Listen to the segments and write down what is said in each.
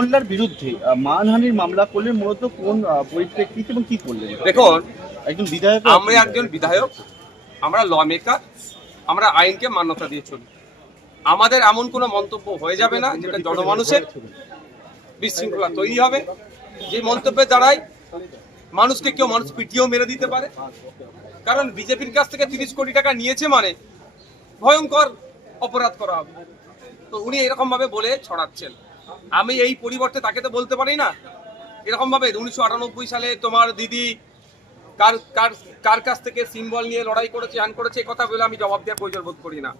মোল্লার বিরুদ্ধে মানহানির মামলা করলে মূলত কোন পরিপ্রেক্ষিতে এবং কি করলেন দেখুন একজন বিধায়ক আমরা একজন বিধায়ক আমরা ল মেকার আমরা আইনকে মান্যতা দিয়ে চলি আমাদের এমন কোনো মন্তব্য হয়ে যাবে না যেটা জনমানুষের বিশৃঙ্খলা তৈরি হবে যে মন্তব্যের দ্বারাই মানুষকে কেউ মানুষ পিটিয়েও মেরে দিতে পারে কারণ বিজেপির কাছ থেকে তিরিশ কোটি টাকা নিয়েছে মানে ভয়ঙ্কর অপরাধ করা হবে তো উনি এরকমভাবে বলে ছড়াচ্ছেন আমি এই পরিবর্তে তাকে তো বলতে পারি না এরকমভাবে উনিশশো আটানব্বই সালে তোমার দিদি কার কার কার কাছ থেকে সিম্বল নিয়ে লড়াই করেছে আন করেছে কথা বলে আমি জবাব দেওয়ার প্রয়োজন বোধ করি না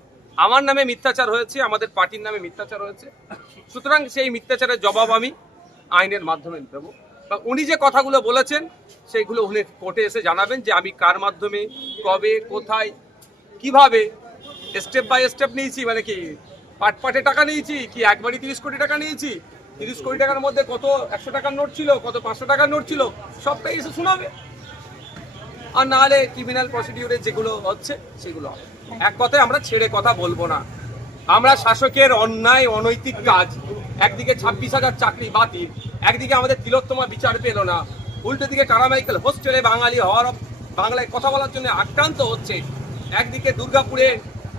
আমার নামে মিথ্যাচার হয়েছে আমাদের পার্টির নামে মিথ্যাচার হয়েছে সুতরাং সেই মিথ্যাচারের জবাব আমি আইনের মাধ্যমে দেব বা উনি যে কথাগুলো বলেছেন সেইগুলো উনি কোর্টে এসে জানাবেন যে আমি কার মাধ্যমে কবে কোথায় কিভাবে স্টেপ বাই স্টেপ নিয়েছি মানে কি পাটপাটে পাটে টাকা নিয়েছি কি একবারই তিরিশ কোটি টাকা নিয়েছি তিরিশ কোটি টাকার মধ্যে কত একশো টাকার নোট ছিল কত পাঁচশো টাকার নোট ছিল সবটাই এসে শোনাবে আর না হলে ক্রিমিনাল প্রসিডিউরে যেগুলো হচ্ছে সেগুলো এক কথায় আমরা ছেড়ে কথা বলবো না আমরা শাসকের অন্যায় অনৈতিক কাজ একদিকে ছাব্বিশ হাজার চাকরি বাতিল একদিকে আমাদের তিলোত্তমা বিচার পেল না উল্টো দিকে কারামাইকেল হোস্টেলে বাঙালি হওয়ার বাংলায় কথা বলার জন্য আক্রান্ত হচ্ছে একদিকে দুর্গাপুরে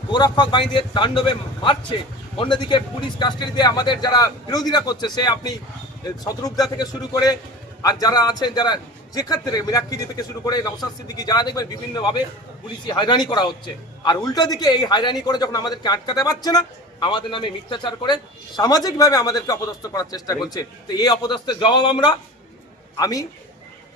গোরক্ষক বাহিনীদের তাণ্ডবে মারছে অন্যদিকে পুলিশ কাস্টাডিতে আমাদের যারা বিরোধীরা করছে সে আপনি শতরূপদা থেকে শুরু করে আর যারা আছেন যারা যেক্ষেত্রে মিরাক্ষিজি থেকে শুরু করে নওসাদ সিদ্দিকি যারা দেখবেন বিভিন্নভাবে পুলিশি হয়রানি করা হচ্ছে আর উল্টো দিকে এই হয়রানি করে যখন আমাদেরকে আটকাতে পারছে না আমাদের নামে মিথ্যাচার করে সামাজিকভাবে আমাদেরকে অপদস্থ করার চেষ্টা করছে তো এই অপদস্থের জবাব আমরা আমি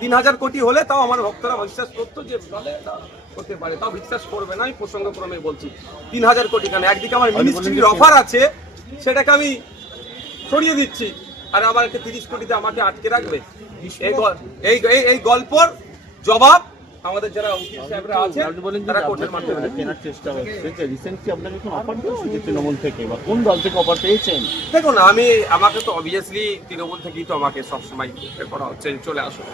তিন হাজার কোটি হলে তাও আমার ভক্তরা বিশ্বাস করতো যে করতে পারে তাও বিশ্বাস করবে না আমি প্রসঙ্গক্রমে বলছি তিন হাজার কোটি কেন একদিকে আমার মিনিস্ট্রির অফার আছে সেটাকে আমি সরিয়ে দিচ্ছি আর আমার একটা তিরিশ কোটিতে আমাকে আটকে রাখবে এই এই গল্পর জবাব আমাদের যারা উকিল সাহেবরা আছেন তারা দেখুন আমি আমাকে তো অবভিয়াসলি তৃণমূল থেকেই তো আমাকে সবসময় ইয়ে করা হচ্ছে চলে আসুন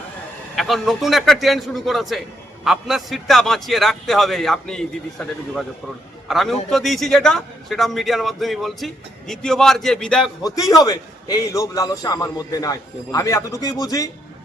এখন নতুন একটা ট্রেন্ড শুরু করেছে আপনার সিটটা বাঁচিয়ে রাখতে হবে আপনি দিদির সাথে একটু যোগাযোগ করুন আর আমি উত্তর দিয়েছি যেটা সেটা মিডিয়ার মাধ্যমে বলছি দ্বিতীয়বার যে বিধায়ক হতেই হবে এই লোভ লালসা আমার মধ্যে নাই আমি এতটুকুই বুঝি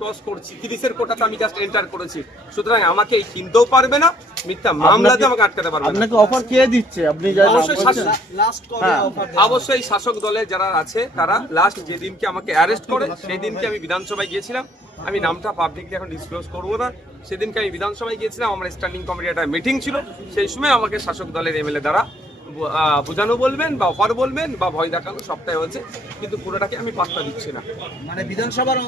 ক্রস করছি তিরিশের কোটাতে আমি জাস্ট এন্টার করেছি সুতরাং আমাকে কিনতেও পারবে না মিথ্যা মামলাতে আমাকে আটকাতে পারবে আপনাকে অফার কে দিচ্ছে আপনি হ্যাঁ। অবশ্যই শাসক দলে যারা আছে তারা লাস্ট যেদিনকে আমাকে অ্যারেস্ট করে সেই দিনকে আমি বিধানসভায় গিয়েছিলাম আমি নামটা পাবলিকলি এখন ডিসক্লোজ করবো না সেদিনকে আমি বিধানসভায় গিয়েছিলাম আমার স্ট্যান্ডিং কমিটি একটা মিটিং ছিল সেই সময় আমাকে শাসক দলের এমএলএ দ্বারা বোঝানো বলবেন বা অফার বলবেন বা ভয় দেখানো সপ্তাহে হয়েছে কিন্তু পুরোটাকে আমি পাত্তা দিচ্ছি না মানে বিধানসভার